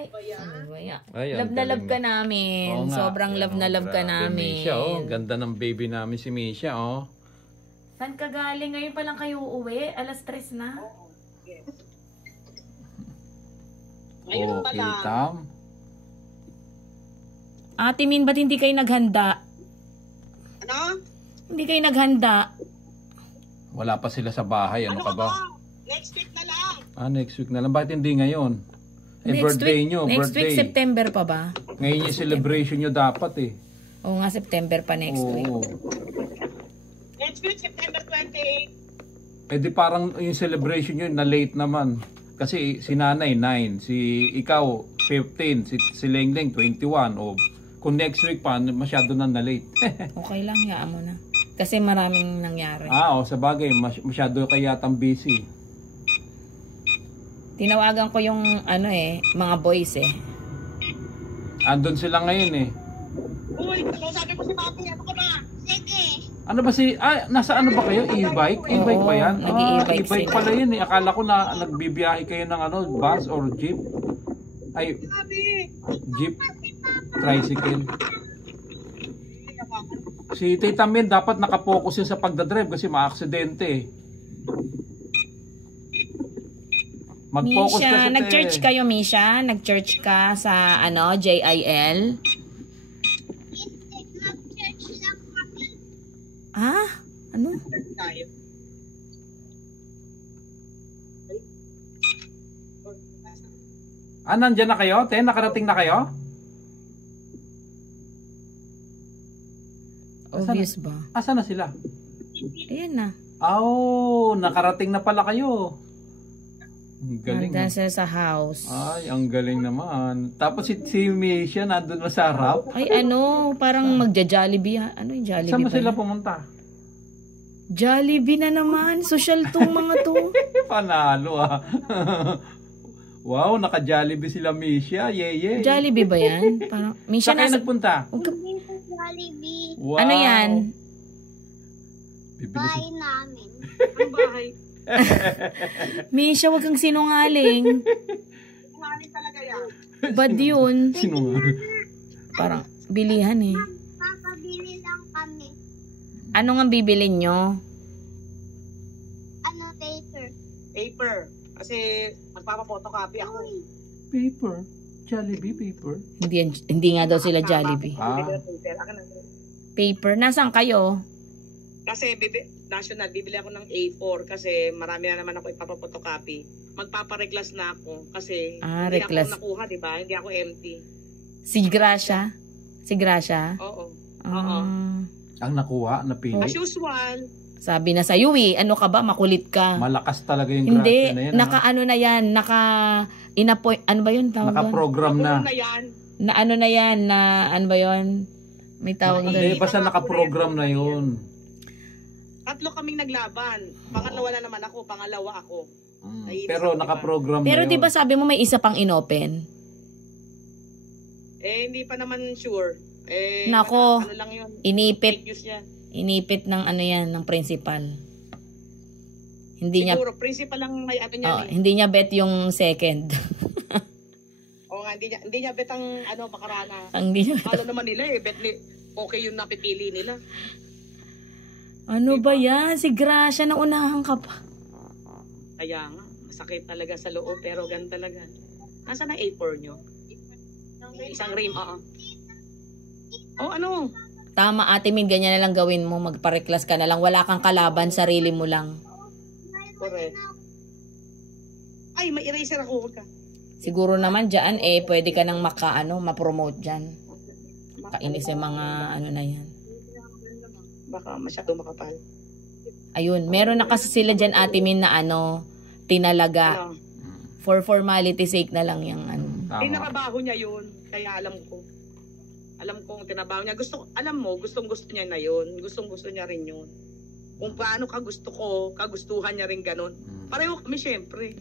Ay, ano ba yan? Ay, ang Love na love galing ka na. namin. Oo nga. Sobrang love na love ka Grabe, namin. Misha, oh. Ganda ng baby namin si Misha, oh. Saan ka galing? Ngayon pa lang kayo uuwi? Alas 3 na? Ngayon pa Okay, lang. Tam. Ate Min, ba't hindi kayo naghanda? Ano? Hindi kayo naghanda. Wala pa sila sa bahay. Ano ka ba? Next week na lang. Next week na lang. Bakit hindi ngayon? Birthday nyo, next birthday. week, September pa ba? Ngayon yung celebration nyo dapat eh. Oo nga, September pa next week. Oo. Next week, September 28. Eh di parang yung celebration nyo na late naman. Kasi si nanay 9, si ikaw 15, si Lengleng 21. O kung next week pa, masyado na late. Okay lang, hayaan mo na. Kasi maraming nangyari. Sa bagay, masyado kayatang busy. Tinawagan ko yung mga boys eh. Andun sila ngayon eh. Uy, sabi ko si Papi, ano ka ba? Sige. Ano ba nasa ano ba kayo? E-bike? E-bike ba yan? nag-e-bike E-bike sila. pala yun eh. Akala ko na nagbibiyahe kayo ng bus or jeep. Ay, Sabi. jeep, tricycle. Si Tita Min dapat nakapokus yun sa pagdadrive kasi ma-aksidente eh. Mag-focus ka Misha, sa nag-church kayo, Misha? Nag-church ka sa JIL? Nag-church lang kami. Ah? Ano? Tayo. Nandyan na kayo? Nakarating na kayo? Obvious ba? Asa na sila? Ayan na. Nakarating na pala kayo. Ang galing. Nandun sila sa house. Ay, ang galing naman. Tapos si Misha nandun masarap. Ay, parang magja-Jollibee. Ano yung Jollibee Saan ba ba sila yun? pumunta? Jollibee na naman. Social tong mga to. Panalo ah. Wow, naka-Jollibee sila Misha. Yeye. Jollibee ba yan? Parang, Misha, Saan kayo nagpunta? Huwag ka- Jollibee. Wow. Ano yan? Bibili Bahay namin. Ang bahay. Misha, huwag kang sinungaling. Sinungaling talaga yan. Bad yun. Sinungaling. Parang bilihan eh. Papabili lang kami. Ano nga bibilin nyo? Ano, paper? Paper. Kasi magpapapotocopy ako. Paper. Jollibee paper. Hindi nga daw sila Jollibee. Paper. Akin na. Paper. Nasaan kayo? Kasi national, bibili ako ng A4 kasi marami na naman ako ipapapotocopy. Magpapareglas na ako kasi hindi reglas. ako nakuha, di ba? Hindi ako empty. Si Gracia? Si Gracia? Oo. Ah. Ang nakuha, napili. As usual. Sabi na sa'yo ano ka ba? Makulit ka. Malakas talaga yung Hindi, grasya na yan. naka-ano na yan, in-appoint, ano ba yun tawag doon? Naka-program na. Na yan. Na ano na yan, na ano ba yun? May tawag Hindi, doon. basta naka-program na yun. Tatlo kaming naglaban. Pangalawa na naman ako, pangalawa ako. Pero naka-program Pero na yun. di ba sabi mo may isa pang inopen? Hindi pa naman sure. Nako. Ano lang yun? Inipit. Fake news yan. Inipit ng ano yan, ng principal. Hindi niya, Siguro, principal lang may ano niya. hindi niya bet yung second. Oo nga, hindi niya bet ang makarana. Ang hindi niya bet. Kala naman nila bet okay yung napipili nila. Ano ba yan? Si Gracia, naunahan ka pa. Kaya nga, masakit talaga sa loob, pero ganun talaga. Nasaan ang A4 nyo? Isang rim, oo. Oh, ano? Tama, Ate Min, ganyan na lang gawin mo. Magpa-reclass ka na lang. Wala kang kalaban, sarili mo lang. Correct. Ay, may eraser ako. Huwag ka. Siguro naman dyan, pwede ka nang ma-promote dyan. Kainis yung mga na yan. Baka masyado makapal. Ayun, meron na kasi sila dyan, Ate Min, na tinalaga. Ano? For formality sake na lang yung Tama. Tinarabaho niya yun. Kaya alam ko. Alam kong tinabaho niya. Gustong gusto niya na yun. Gustong gusto niya rin yun. Kung paano kagustuhan niya rin ganun. Pareho kami syempre.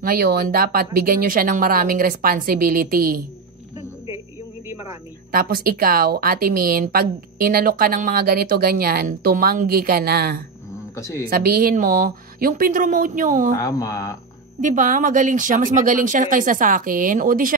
Ngayon, dapat bigyan nyo siya ng maraming responsibility. Hindi, yung hindi marami. Tapos ikaw, Ate Min, pag inalok ka ng mga ganito-ganyan, tumanggi ka na. Kasi Sabihin mo, yung pin-promote nyo, tama. 'Di ba? Magaling siya, mas magaling siya kaysa sa akin. O di siya